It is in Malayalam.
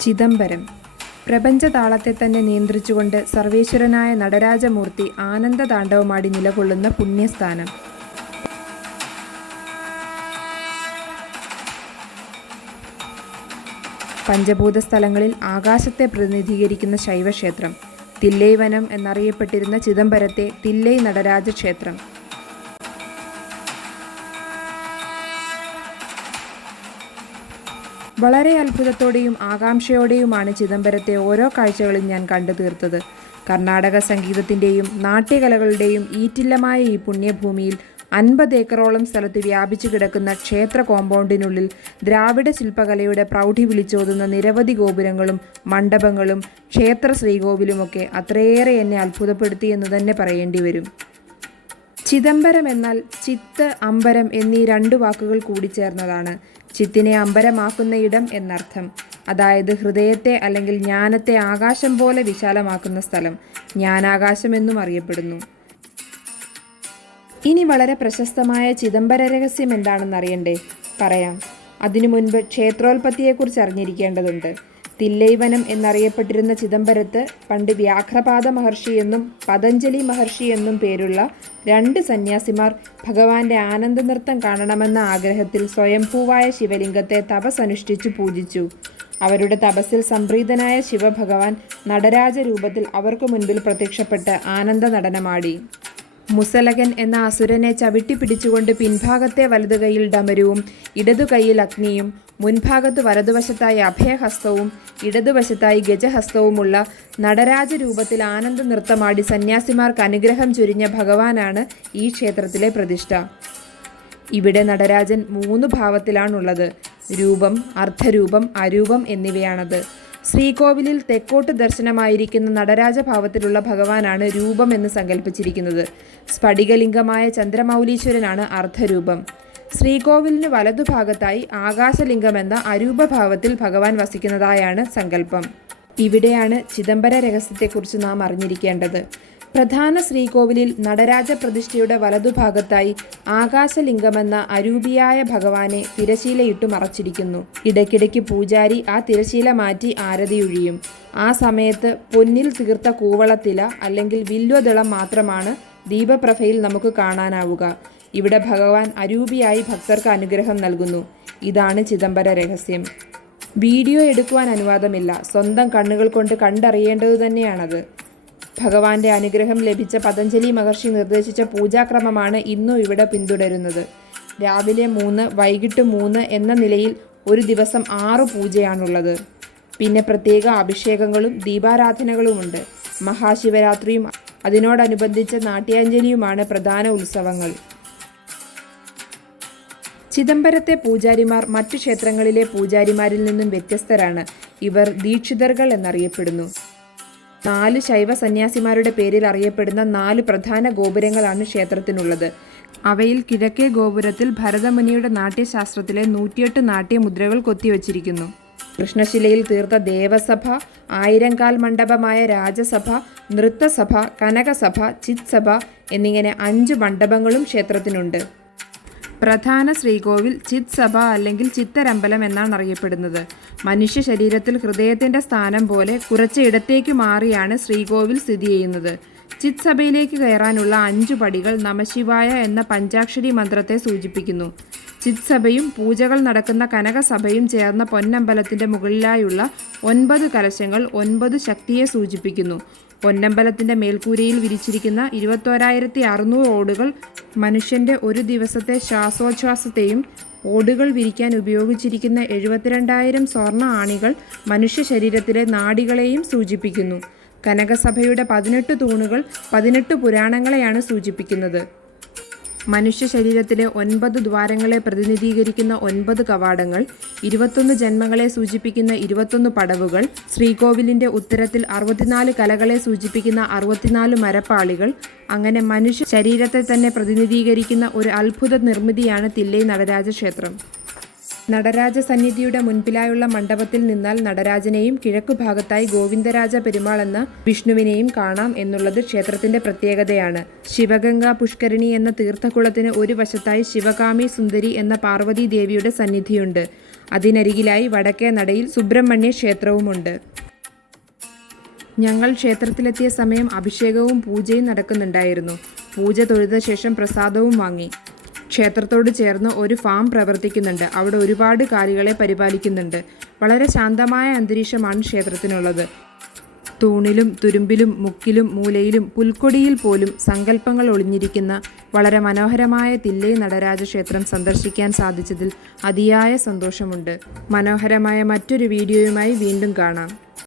ചിദംബരം. പ്രപഞ്ചതാളത്തെ തന്നെ നിയന്ത്രിച്ചുകൊണ്ട് സർവേശ്വരനായ നടരാജമൂർത്തി ആനന്ദതാണ്ഡവമാടി നിലകൊള്ളുന്ന പുണ്യസ്ഥാനം. പഞ്ചഭൂത സ്ഥലങ്ങളിൽ ആകാശത്തെ പ്രതിനിധീകരിക്കുന്ന ശൈവക്ഷേത്രം തില്ലൈവനം എന്നറിയപ്പെട്ടിരുന്ന ചിദംബരത്തെ തില്ലൈ നടരാജ ക്ഷേത്രം വളരെ അത്ഭുതത്തോടെയും ആകാംക്ഷയോടെയുമാണ് ചിദംബരത്തെ ഓരോ കാഴ്ചകളും ഞാൻ കണ്ടു തീർത്തത്. കർണാടക സംഗീതത്തിന്റെയും നാട്യകലകളുടെയും ഈറ്റില്ലമായ ഈ പുണ്യഭൂമിയിൽ അൻപത് ഏക്കറോളം സ്ഥലത്ത് വ്യാപിച്ചു കിടക്കുന്ന ക്ഷേത്ര കോമ്പൗണ്ടിനുള്ളിൽ ദ്രാവിഡ ശില്പകലയുടെ പ്രൗഢി വിളിച്ചോതുന്ന നിരവധി ഗോപുരങ്ങളും മണ്ഡപങ്ങളും ക്ഷേത്ര ശ്രീകോവിലുമൊക്കെ അത്രയേറെ എന്നെ അത്ഭുതപ്പെടുത്തി എന്ന് തന്നെ പറയേണ്ടി വരും. ചിദംബരം എന്നാൽ ചിത്ത് അമ്പരം എന്നീ രണ്ട് വാക്കുകൾ കൂടിച്ചേർന്നതാണ് ചിത്തിനെ അമ്പരമാക്കുന്ന ഇടം എന്നർത്ഥം. അതായത് ഹൃദയത്തെ അല്ലെങ്കിൽ ജ്ഞാനത്തെ ആകാശം പോലെ വിശാലമാക്കുന്ന സ്ഥലം. ജ്ഞാനാകാശം എന്നും അറിയപ്പെടുന്നു. ഇനി വളരെ പ്രശസ്തമായ ചിദംബര രഹസ്യം എന്താണെന്ന് അറിയണ്ടേ പറയാം. അതിനു മുൻപ് ക്ഷേത്രോൽപത്തിയെക്കുറിച്ച് അറിഞ്ഞിരിക്കേണ്ടതുണ്ട്. തില്ലൈവനം എന്നറിയപ്പെട്ടിരുന്ന ചിദംബരത്ത് പണ്ട് വ്യാഘ്രപാദ മഹർഷി എന്നും പതഞ്ജലി മഹർഷി എന്നും പേരുള്ള രണ്ട് സന്യാസിമാർ ഭഗവാന്റെ ആനന്ദ നൃത്തം കാണണമെന്ന ആഗ്രഹത്തിൽ സ്വയംഭൂവായ ശിവലിംഗത്തെ തപസനുഷ്ഠിച്ചു പൂജിച്ചു. അവരുടെ തപസ്സിൽ സംപ്രീതനായ ശിവഭഗവാൻ നടരാജ രൂപത്തിൽ അവർക്ക് മുൻപിൽ പ്രത്യക്ഷപ്പെട്ട് ആനന്ദ നടനമാടി മുസലകൻ എന്ന അസുരനെ ചവിട്ടി പിടിച്ചുകൊണ്ട് പിൻഭാഗത്തെ വലതുകൈയിൽ ഡമരുവും ഇടതു കൈയിൽ അഗ്നിയും മുൻഭാഗത്ത് വലതുവശത്തായി അഭയഹസ്തവും ഇടതുവശത്തായി ഗജഹസ്തവുമുള്ള നടരാജ രൂപത്തിൽ ആനന്ദ നൃത്തമാടി സന്യാസിമാർക്ക് അനുഗ്രഹം ചൊരിഞ്ഞ ഭഗവാനാണ് ഈ ക്ഷേത്രത്തിലെ പ്രതിഷ്ഠ. ഇവിടെ നടരാജൻ മൂന്ന് ഭാവത്തിലാണുള്ളത്. രൂപം അർദ്ധരൂപം അരൂപം എന്നിവയാണത്. ശ്രീകോവിലിൽ തെക്കോട്ട് ദർശനമായിരിക്കുന്ന നടരാജ ഭാവത്തിലുള്ള ഭഗവാനാണ് രൂപം എന്ന് സങ്കല്പിച്ചിരിക്കുന്നത് സ്ഫടികലിംഗമായ ചന്ദ്രമൗലീശ്വരനാണ് അർദ്ധരൂപം. ശ്രീകോവിലിന് വലതുഭാഗത്തായി ആകാശലിംഗമെന്ന അരൂപഭാവത്തിൽ ഭഗവാൻ വസിക്കുന്നതായാണ് സങ്കല്പം. ഇവിടെയാണ് ചിദംബര രഹസ്യത്തെക്കുറിച്ച് നാം അറിഞ്ഞിരിക്കേണ്ടത്. പ്രധാന ശ്രീകോവിലിൽ നടരാജ പ്രതിഷ്ഠയുടെ വലതുഭാഗത്തായി ആകാശലിംഗമെന്ന അരൂപിയായ ഭഗവാനെ തിരശീലയിട്ട് മറച്ചിരിക്കുന്നു. ഇടയ്ക്കിടയ്ക്ക് പൂജാരി ആ തിരശീല മാറ്റി ആരതിയൊഴിയും. ആ സമയത്ത് പൊന്നിൽ തീർത്ത കൂവളത്തില അല്ലെങ്കിൽ വില്വദളം മാത്രമാണ് ദീപപ്രഭയിൽ നമുക്ക് കാണാനാവുക. ഇവിടെ ഭഗവാൻ അരൂപിയായി ഭക്തർക്ക് അനുഗ്രഹം നൽകുന്നു. ഇതാണ് ചിദംബര രഹസ്യം. വീഡിയോ എടുക്കുവാൻ അനുവാദമില്ല. സ്വന്തം കണ്ണുകൾ കൊണ്ട് കണ്ടറിയേണ്ടതു തന്നെയാണത്. ഭഗവാന്റെ അനുഗ്രഹം ലഭിച്ച പതഞ്ജലി മഹർഷി നിർദ്ദേശിച്ച പൂജാക്രമമാണ് ഇന്നും ഇവിടെ പിന്തുടരുന്നത്. രാവിലെ മൂന്ന് വൈകിട്ട് മൂന്ന് എന്ന നിലയിൽ ഒരു ദിവസം ആറു പൂജയാണുള്ളത്. പിന്നെ പ്രത്യേക അഭിഷേകങ്ങളും ദീപാരാധനകളുമുണ്ട്. മഹാശിവരാത്രിയും അതിനോടനുബന്ധിച്ച നാട്യാഞ്ജലിയുമാണ് പ്രധാന ഉത്സവങ്ങൾ. ചിദംബരത്തെ പൂജാരിമാർ മറ്റു ക്ഷേത്രങ്ങളിലെ പൂജാരിമാരിൽ നിന്നും വ്യത്യസ്തരാണ്. ഇവർ ദീക്ഷിതർകൾ എന്നറിയപ്പെടുന്നു. നാല് ശൈവ സന്യാസിമാരുടെ പേരിൽ അറിയപ്പെടുന്ന നാല് പ്രധാന ഗോപുരങ്ങളാണ് ക്ഷേത്രത്തിനുള്ളത്. അവയിൽ കിഴക്കേ ഗോപുരത്തിൽ ഭരതമുനിയുടെ നാട്യശാസ്ത്രത്തിലെ നൂറ്റിയെട്ട് നാട്യമുദ്രകൾ കൊത്തിവച്ചിരിക്കുന്നു. കൃഷ്ണശിലയിൽ തീർത്ത ദേവസഭ ആയിരംകാൽ മണ്ഡപമായ രാജസഭ നൃത്തസഭ കനകസഭ ചിത്സഭ എന്നിങ്ങനെ അഞ്ച് മണ്ഡപങ്ങളും ക്ഷേത്രത്തിനുണ്ട്. പ്രധാന ശ്രീകോവിൽ ചിത് സഭ അല്ലെങ്കിൽ ചിത്തരമ്പലം എന്നാണ് അറിയപ്പെടുന്നത്. മനുഷ്യ ശരീരത്തിൽ ഹൃദയത്തിന്റെ സ്ഥാനം പോലെ കുറച്ച് ഇടത്തേക്ക് മാറിയാണ് ശ്രീകോവിൽ സ്ഥിതി ചെയ്യുന്നത്. ചിത് സഭയിലേക്ക് കയറാനുള്ള അഞ്ചു പടികൾ നമശിവായ എന്ന പഞ്ചാക്ഷരി മന്ത്രത്തെ സൂചിപ്പിക്കുന്നു. ചിത് സഭയും പൂജകൾ നടക്കുന്ന കനകസഭയും ചേർന്ന പൊന്നമ്പലത്തിന്റെ മുകളിലായുള്ള ഒൻപത് കലശങ്ങൾ ഒൻപത് ശക്തിയെ സൂചിപ്പിക്കുന്നു. പൊന്നമ്പലത്തിന്റെ മേൽക്കൂരയിൽ വിരിച്ചിരിക്കുന്ന ഇരുപത്തോരായിരത്തി അറുന്നൂറ് ഓടുകൾ മനുഷ്യന്റെ ഒരു ദിവസത്തെ ശ്വാസോച്ഛ്വാസത്തെയും ഓടുകൾ വിരിക്കാൻ ഉപയോഗിച്ചിരിക്കുന്ന എഴുപത്തിരണ്ടായിരം സ്വർണ ആണികൾ മനുഷ്യ ശരീരത്തിലെ നാടികളെയും സൂചിപ്പിക്കുന്നു. കനകസഭയുടെ പതിനെട്ട് തൂണുകൾ പതിനെട്ട് പുരാണങ്ങളെയാണ് സൂചിപ്പിക്കുന്നത്. മനുഷ്യ ശരീരത്തിലെ ഒൻപത് ദ്വാരങ്ങളെ പ്രതിനിധീകരിക്കുന്ന ഒൻപത് കവാടങ്ങൾ ഇരുപത്തൊന്ന് ജന്മങ്ങളെ സൂചിപ്പിക്കുന്ന ഇരുപത്തൊന്ന് പടവുകൾ ശ്രീകോവിലിന്റെ ഉത്തരത്തിൽ അറുപത്തിനാല് കലകളെ സൂചിപ്പിക്കുന്ന അറുപത്തിനാല് മരപ്പാളികൾ അങ്ങനെ മനുഷ്യ ശരീരത്തെ തന്നെ പ്രതിനിധീകരിക്കുന്ന ഒരു അത്ഭുത നിർമ്മിതിയാണ് തില്ലൈ നടരാജ ക്ഷേത്രം. നടരാജ സന്നിധിയുടെ മുൻപിലായുള്ള മണ്ഡപത്തിൽ നിന്നാൽ നടരാജനെയും കിഴക്കു ഭാഗത്തായി ഗോവിന്ദരാജ പെരുമാൾ എന്ന വിഷ്ണുവിനെയും കാണാം എന്നുള്ളത് ക്ഷേത്രത്തിന്റെ പ്രത്യേകതയാണ്. ശിവഗംഗാ പുഷ്കരിണി എന്ന തീർത്ഥകുളത്തിന് ഒരു വശത്തായി ശിവകാമി സുന്ദരി എന്ന പാർവതി ദേവിയുടെ സന്നിധിയുണ്ട്. അതിനരികിലായി വടക്കേ നടയിൽ സുബ്രഹ്മണ്യ ക്ഷേത്രവുമുണ്ട്. ഞങ്ങൾ ക്ഷേത്രത്തിലെത്തിയ സമയം അഭിഷേകവും പൂജയും നടക്കുന്നുണ്ടായിരുന്നു. പൂജ തൊഴുത ശേഷം പ്രസാദവും വാങ്ങി. ക്ഷേത്രത്തോട് ചേർന്ന് ഒരു ഫാം പ്രവർത്തിക്കുന്നുണ്ട്. അവിടെ ഒരുപാട് കാലികളെ പരിപാലിക്കുന്നുണ്ട്. വളരെ ശാന്തമായ അന്തരീക്ഷമാണ് ക്ഷേത്രത്തിനുള്ളത്. തൂണിലും തുരുമ്പിലും മുക്കിലും മൂലയിലും പുൽക്കൊടിയിൽ പോലും സങ്കല്പങ്ങൾ ഒളിഞ്ഞിരിക്കുന്ന വളരെ മനോഹരമായ തില്ലൈ നടരാജ ക്ഷേത്രം സന്ദർശിക്കാൻ സാധിച്ചതിൽ അതിയായ സന്തോഷമുണ്ട്. മനോഹരമായ മറ്റൊരു വീഡിയോയുമായി വീണ്ടും കാണാം.